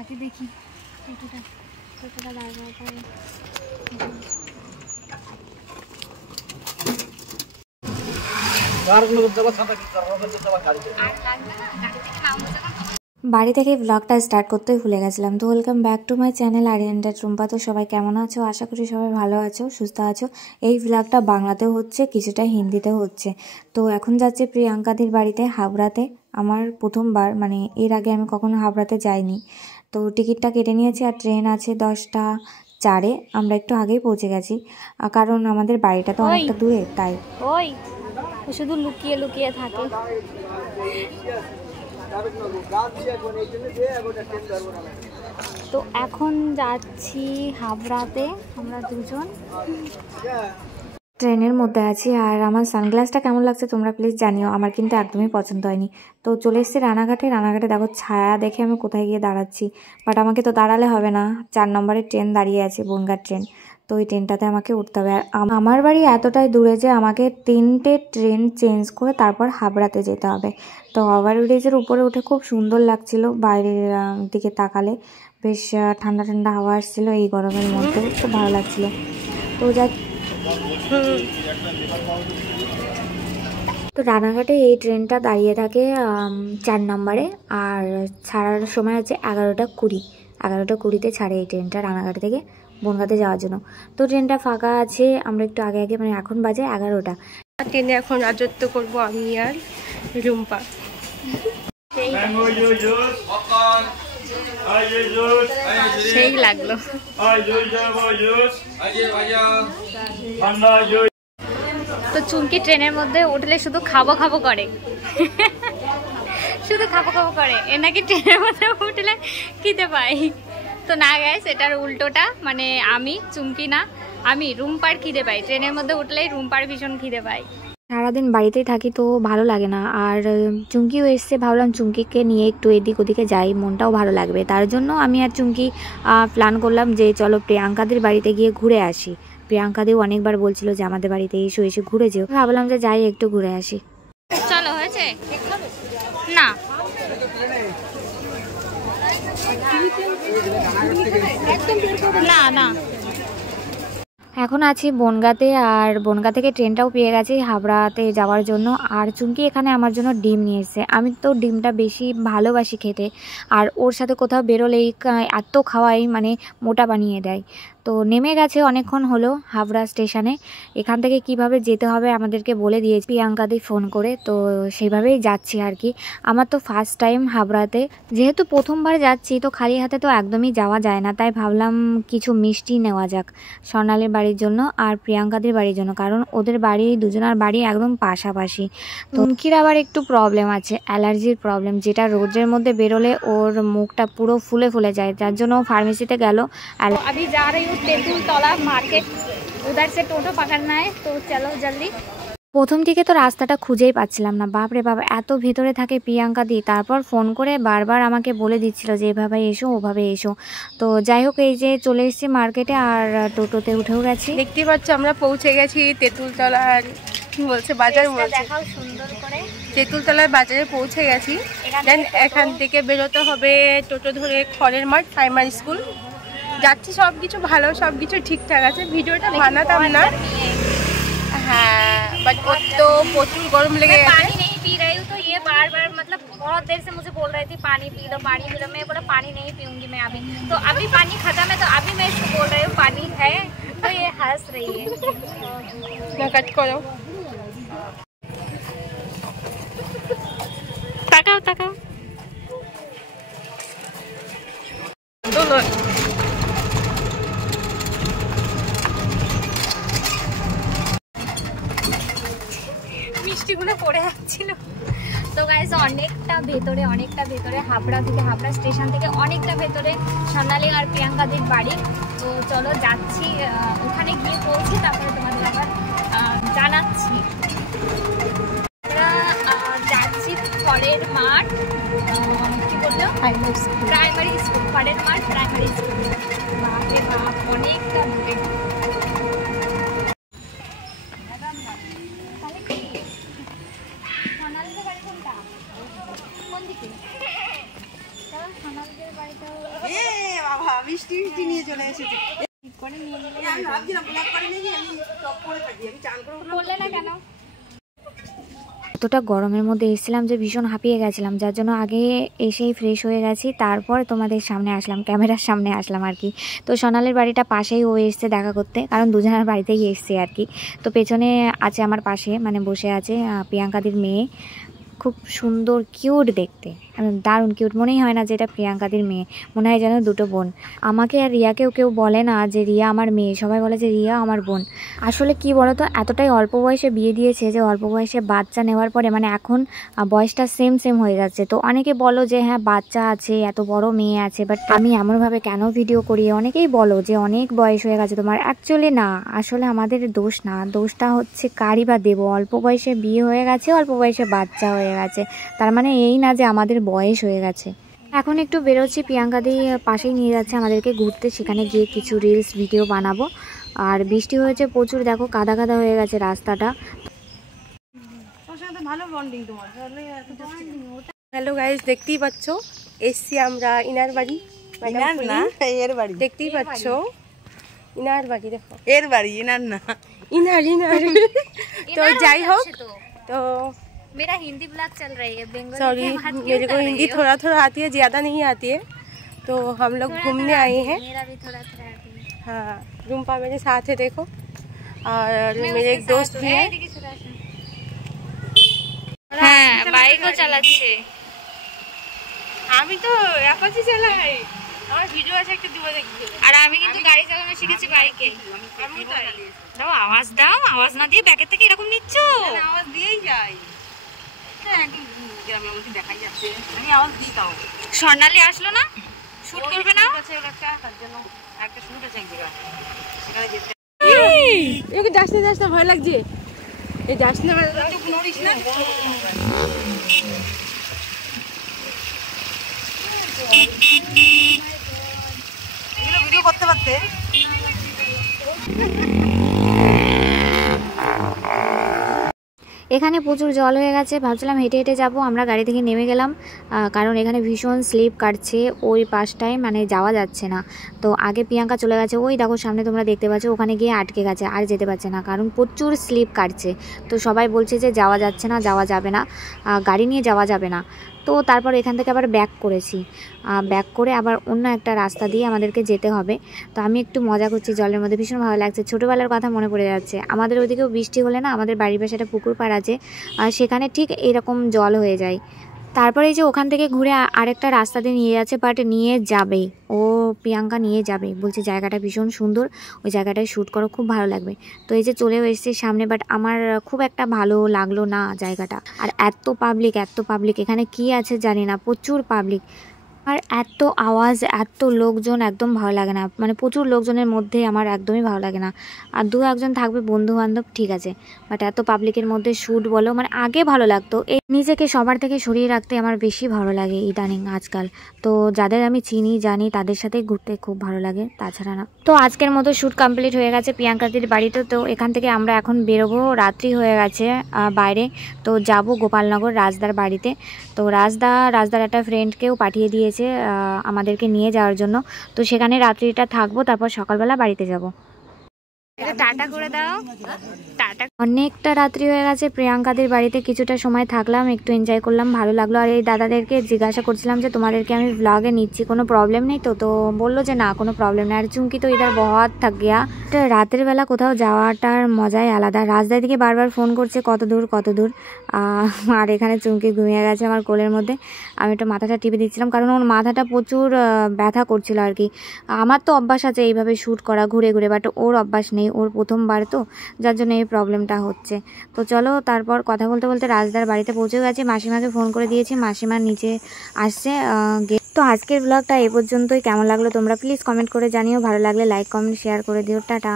আগে দেখি টোটোটা দাঁড়াবার পরে বাড়ি থেকে ব্লগটা স্টার্ট করতেই ভুলে গেছিলাম। তো welcome back to my channel Aryan Rumpa. তো সবাই কেমন আছো? আশা করি সবাই ভালো আছো, সুস্থ আছো। এই ব্লগটা বাংলাতেও হচ্ছে, কিছুটা হিন্দিতেও হচ্ছে। তো এখন যাচ্ছি প্রিয়াঙ্কাদির বাড়িতে, হাবড়াতে। আমার প্রথমবার, মানে এর আগে আমি কখনো হাবড়াতে যাইনি। তো টিকিটটা কেটে নিয়েছি, আর ট্রেন আছে 10টা 4-এ। আমরা একটু আগেই পৌঁছে গেছি, কারণ আমাদের বাড়িটা তো অনেকটা দূরে, তাই ওই শুধু লুকিয়ে লুকিয়ে থাকে। তো এখন যাচ্ছি হাবড়াতে আমরা দুজন, ট্রেনের মধ্যে আছি। আর আমার সানগ্লাসটা কেমন লাগছে তোমরা প্লিজ জানিও, আমার কিন্তু একদমই পছন্দ হয়নি। তো চলে এসেছি রানাঘাটে দেখো ছায়া দেখে আমি কোথায় গিয়ে দাঁড়াচ্ছি। বাট আমাকে তো দাঁড়ালে হবে না, 4 নম্বরের ট্রেন দাঁড়িয়ে আছে, বনগাঁ ট্রেন। তো ওই ট্রেনটাতে আমাকে উঠতে হবে। আর আমার বাড়ি এতটাই দূরে যে আমাকে 3টে ট্রেন চেঞ্জ করে তারপর হাবড়াতে যেতে হবে। তো ওভারব্রিজের উপরে উঠে খুব সুন্দর লাগছিল, বাইরের দিকে তাকালে বেশ ঠান্ডা ঠান্ডা হাওয়া আসছিল এই গরমের মধ্যে, খুব ভালো লাগছিল। তো তো রানাঘাটে এই ট্রেনটা দাঁড়িয়ে থাকে 4 নম্বরে, আর ছাড়ার সময় হচ্ছে 11:20 ছাড়ে এই ট্রেনটা রানাঘাট থেকে বনগাঁতে যাওয়ার জন্য। তো ট্রেনটা ফাঁকা আছে, আমরা একটু আগে মানে এখন বাজে 11টা। ট্রেনে এখন রাজত্ব করবো আমি আর রুম্পা। সেই লাগলো। তো চুমকি ট্রেনের মধ্যে উঠলে শুধু খাবো খাবো করে, শুধু খাবো খাবো করে। এ নাকি ট্রেনের মধ্যে উঠলে খিদে পাই। তো না গাইস, এটার উল্টোটা, মানে আমি চুমকি না, আমি রুম্পার খিদে পাই। ট্রেনের মধ্যে উঠলেই রুম্পার ভীষণ খিদে পাই। সারাদিন বাড়িতেই থাকি তো ভালো লাগে না। আর চুমকিও এসছে, ভাবলাম চুমকিকে নিয়ে একটু এদিক ওদিকে যাই, মনটাও ভালো লাগবে। তার জন্য আমি আর চুমকি প্ল্যান করলাম যে চলো প্রিয়াঙ্কাদের বাড়িতে গিয়ে ঘুরে আসি। প্রিয়াঙ্কাদিও অনেকবার বলছিল যে আমাদের বাড়িতে এসে ঘুরে যেও, ভাবলাম যে যাই একটু ঘুরে আসি। চলো, হয়েছে না? না না, এখন আছি বনগাঁতে, আর বনগাঁ থেকে ট্রেনটাও পেয়ে গেছি হাবড়াতে যাওয়ার জন্য। আর চুমকি এখানে আমার জন্য ডিম নিয়ে এসেছে। আমি তো ডিমটা বেশি ভালোবাসি খেতে, আর ওর সাথে কোথাও বেরোলেই এত খাওয়াই মানে মোটা বানিয়ে দেয়। তো নেমে গেছে অনেকক্ষণ হলো হাবড়া স্টেশনে। এখান থেকে কিভাবে যেতে হবে আমাদেরকে বলে দিয়েছি প্রিয়াঙ্কাদি ফোন করে, তো সেইভাবেই যাচ্ছি আর কি। আমার তো ফার্স্ট টাইম হাবড়াতে, যেহেতু প্রথমবার যাচ্ছি তো খালি হাতে তো একদমই যাওয়া যায় না, তাই ভাবলাম কিছু মিষ্টি নেওয়া যাক স্বর্ণালীর বাড়ির জন্য আর প্রিয়াঙ্কাদের বাড়ির জন্য, কারণ ওদের বাড়ি দুজনের বাড়ি একদম পাশাপাশি। তো চুমকির আবার একটু প্রবলেম আছে, অ্যালার্জির প্রবলেম, যেটা রোদের মধ্যে বেরোলে ওর মুখটা পুরো ফুলে ফুলে যায়, যার জন্য ফার্মেসিতে গেল। अभी जा रही हूँ तेंतुलतला मार्केट, उधर से टोटो पकड़ना है, तो चलो जल्दी। প্রথম দিকে তো রাস্তাটা খুঁজেই পাচ্ছিলাম না, বাপরে বাবা এত ভেতরে থাকে প্রিয়াঙ্কাদি। তারপর ফোন করে বারবার আমাকে বলে দিচ্ছিল যে এভাবে এসো ওভাবে এসো। তো যাই হোক, এই যে চলে এসেছি মার্কেটে, আর টোটোতে উঠেও গেছি। দেখতে পাচ্ছ আমরা পৌঁছে গেছি তেঁতুলতলার, কি বলছে বাজার বলছে, দেখাও সুন্দর করে। তেঁতুলতলার বাজারে পৌঁছে গেছি। দেন এখান থেকে বেরোতে হবে টোটো ধরে খড়ের মাঠ প্রাইমারি স্কুল যাচ্ছি। সব কিছু ভালো, সব কিছু ঠিকঠাক আছে। ভিডিওটা বানাতাম না, हाँ बट तो प्रचुर गर्म लगे। पानी नहीं पी रही हूँ, तो ये बार बार मतलब बहुत देर से मुझे बोल रही थी पानी पी लो पानी पी लो। मैं बोला पानी नहीं पीऊंगी मैं अभी, तो अभी पानी खत्म है, तो अभी मैं इसको बोल रही हूँ पानी है, तो ये हंस रही है। ना कट करो, ताकाओ ताकाओ। মিষ্টিগুলো পড়ে যাচ্ছিল। তো গাইস অনেকটা ভেতরে হাবড়া থেকে, হাবড়া স্টেশন থেকে অনেকটা ভেতরে স্বর্ণালী আর প্রিয়াঙ্কাদের বাড়ি। তো চলো যাচ্ছি, ওখানে গিয়ে পৌঁছে তারপরে তোমাদের আবার জানাচ্ছি। আমরা যাচ্ছি খড়ের মাঠ, কি বললো প্রাইমারি স্কুল, খড়ের মাঠ প্রাইমারি স্কুল। বাপরে বাপ অনেকটা দূরে। বাবা মিষ্টি মিষ্টি নিয়ে চলে এসেছে। এতটা গরমের মধ্যে এসেছিলাম যে ভীষণ হাঁপিয়ে গেছিলাম, যার জন্য আগে এসেই ফ্রেশ হয়ে গেছি, তারপর তোমাদের সামনে আসলাম, ক্যামেরার সামনে আসলাম আর কি। তো সোনালের বাড়িটা পাশেই ও এসছে দেখা করতে, কারণ দুজনের বাড়িতেই এসছে আর কি। তো পেছনে আছে আমার পাশে, মানে বসে আছে প্রিয়াঙ্কাদির মেয়ে, খুব সুন্দর কিউট দেখতে, দারুণ কিউট। মনেই হয় না যে এটা প্রিয়াঙ্কাদির মেয়ে, মনে হয় যেন দুটো বোন। আমাকে আর রিয়াকেও কেউ বলে না যে রিয়া আমার মেয়ে, সবাই বলে যে রিয়া আমার বোন। আসলে কি বলতো, এতটাই অল্প বয়সে বিয়ে দিয়েছে যে অল্প বয়সে বাচ্চা নেওয়ার পরে মানে এখন বয়সটা সেম সেম হয়ে যাচ্ছে। তো অনেকে বলো যে হ্যাঁ বাচ্চা আছে, এত বড় মেয়ে আছে, বাট আমি এমনভাবে কেন ভিডিও করি, অনেকেই বলো যে অনেক বয়স হয়ে গেছে তোমার। অ্যাকচুয়ালি না, আসলে আমাদের দোষ না, দোষটা হচ্ছে কারই বা দেবো। অল্প বয়সে বিয়ে হয়ে গেছে, অল্প বয়সে বাচ্চা হয়ে গেছে, তার মানে এই না যে আমাদের বয়স হয়ে গেছে। এখন একটু বেরোচ্ছি, প্রিয়াঙ্কাদি পাশেই নিয়ে যাচ্ছে আমাদেরকে ঘুরতে, সেখানে গিয়ে কিছু রিলস ভিডিও বানাবো। আর বৃষ্টি হয়েছে প্রচুর, দেখো কাদা কাদা হয়ে গেছে রাস্তাটা। হ্যালো গাইস, দেখতেই পাচ্ছ এসছি আমরা ইনার বাড়ি, এর বাড়ি দেখতেই পাচ্ছ, ইনার বাড়ি দেখো, এর বাড়ি, ইনার না, ইনার ইনার। তো যাই হোক, तो मेरा हिंदी ब्लॉग चल रही है, बंगाली सॉरी मेरे को हिंदी थोड़ा थोड़ा आती है, ज़्यादा नहीं आती है। तो हम लोग घूमने आए हैं, मेरा भी थोड़ा थोड़ा आती है। हाँ रूम्पा मेरे साथ है देखो, और मेरे एक दोस्त भी है। হ্যাঁ বাইকও চালাচ্ছে, আমি তো অ্যাপাচি চালাই, আমার ভিডিও আছে একটা দিব দেখি। আর আমি কিন্তু গাড়ি চালানো শিখেছি বাইকে। আমি তাই দাও আওয়াজ, দাও আওয়াজ না দিয়ে ব্যাকের থেকে এরকম নিচ্ছ, আওয়াজ দিয়েই যাই, গ্রামের মধ্যে দেখাই যাচ্ছে, আমি আওয়াজ দিই। তাও স্বর্ণালী আসলো না, শুট করবে না? তার জন্য একটা শুট আছে এক জায়গায়, সেখানে যেতে। একে যাস না ভয় লাগছে, এই যাস না, নড়িস না। এগুলো ভিডিও করতে পারতে। এখানে প্রচুর জল হয়ে গেছে, ভাবছিলাম হেঁটে হেঁটে যাব, আমরা গাড়ি থেকে নেমে গেলাম, কারণ এখানে ভীষণ স্লিপ কাটছে ওই পাশটায়, মানে যাওয়া যাচ্ছে না। তো আগে প্রিয়াঙ্কা চলে গেছে, ওই দেখো সামনে তোমরা দেখতে পাচ্ছ, ওখানে গিয়ে আটকে গেছে, আর যেতে পারছে না, কারণ প্রচুর স্লিপ কাটছে। তো সবাই বলছে যে যাওয়া যাচ্ছে না, যাওয়া যাবে না, গাড়ি নিয়ে যাওয়া যাবে না। তো তারপর এখান থেকে আবার ব্যাক করেছি, ব্যাক করে আবার অন্য একটা রাস্তা দিয়ে আমাদেরকে যেতে হবে। তো আমি একটু মজা করছি জলের মধ্যে, ভীষণ ভালো লাগছে, ছোটোবেলার কথা মনে পড়ে যাচ্ছে। আমাদের ওইদিকেও বৃষ্টি হলে না, আমাদের বাড়ির পাশে একটা পুকুর পাড় আছে, সেখানে ঠিক এরকম জল হয়ে যায়। তারপরে এই যে ওখান থেকে ঘুরে আরেকটা রাস্তা দিয়ে নিয়ে যাচ্ছে, বাট নিয়ে যাবে, ও প্রিয়াঙ্কা নিয়ে যাবে, বলছে জায়গাটা ভীষণ সুন্দর, ওই জায়গাটায় শ্যুট করো, খুব ভালো লাগবে। তো এই যে চলেও এসেছে সামনে, বাট আমার খুব একটা ভালো লাগলো না জায়গাটা। আর এত পাবলিক, এখানে কি আছে জানি না, প্রচুর পাবলিক, আর এত আওয়াজ, এত লোকজন, একদম ভালো লাগে না। মানে প্রচুর লোকজনের মধ্যে আমার একদমই ভালো লাগে না। আর দু একজন থাকবে বন্ধু বান্ধব ঠিক আছে, বাট এত পাবলিকের মধ্যে শ্যুট বলো, মানে আগে ভালো লাগতো, এই নিজেকে সবার থেকে সরিয়ে রাখতে আমার বেশি ভালো লাগে ইদানিং আজকাল। তো যাদের আমি চিনি জানি তাদের সাথে ঘুরতে খুব ভালো লাগে, তাছাড়া না। তো আজকের মতো শ্যুট কমপ্লিট হয়ে গেছে প্রিয়াঙ্কাদির বাড়িতে। তো এখান থেকে আমরা এখন বেরোবো, রাত্রি হয়ে গেছে বাইরে। তো যাব গোপালনগর রাজদার বাড়িতে। তো রাজদার একটা ফ্রেন্ডকেও পাঠিয়ে দিয়েছে আমাদেরকে নিয়ে যাওয়ার জন্য। তো সেখানে রাত্রিটা থাকবো, তারপর সকালবেলা বাড়িতে যাব। টাটা করে দাও, টাটা। অনেকটা রাত্রি হয়ে গেছে, প্রিয়াঙ্কাদের বাড়িতে কিছুটা সময় থাকলাম, একটু এনজয় করলাম, ভালো লাগলো। আর এই দাদাদেরকে জিজ্ঞাসা করছিলাম যে তোমাদেরকে আমি ব্লগে নিচ্ছি, কোনো প্রবলেম নেই তো? তো বললো যে না কোনো প্রবলেম নেই। আর চুমকি তো ইধার বহুত থাক গিয়া। রাতের বেলা কোথাও যাওয়াটার মজাই আলাদা। রাজদার দিকে বারবার ফোন করছে কত দূর, আর এখানে চুমকি ঘুমিয়ে গেছে আমার কোলের মধ্যে। আমি একটু মাথাটা টিপে দিচ্ছিলাম, কারণ ওর মাথাটা প্রচুর ব্যথা করছিল আর কি। আমার তো অভ্যাস আছে এইভাবে শ্যুট করা ঘুরে ঘুরে, বাট ওর অভ্যাস নেই, ওর প্রথমবার তো, যার জন্য এই প্রবলেমটা হচ্ছে। তো চলো, তারপর কথা বলতে বলতে রাজদার বাড়িতে পৌঁছে গেছি, মাসিমাকে ফোন করে দিয়েছি, মাসিমা নিচে আসছে। তো আজকের ব্লগটা এ পর্যন্তই। কেমন লাগলো তোমরা প্লিজ কমেন্ট করে জানিও, ভালো লাগলে লাইক কমেন্ট শেয়ার করে দিও। টাটা।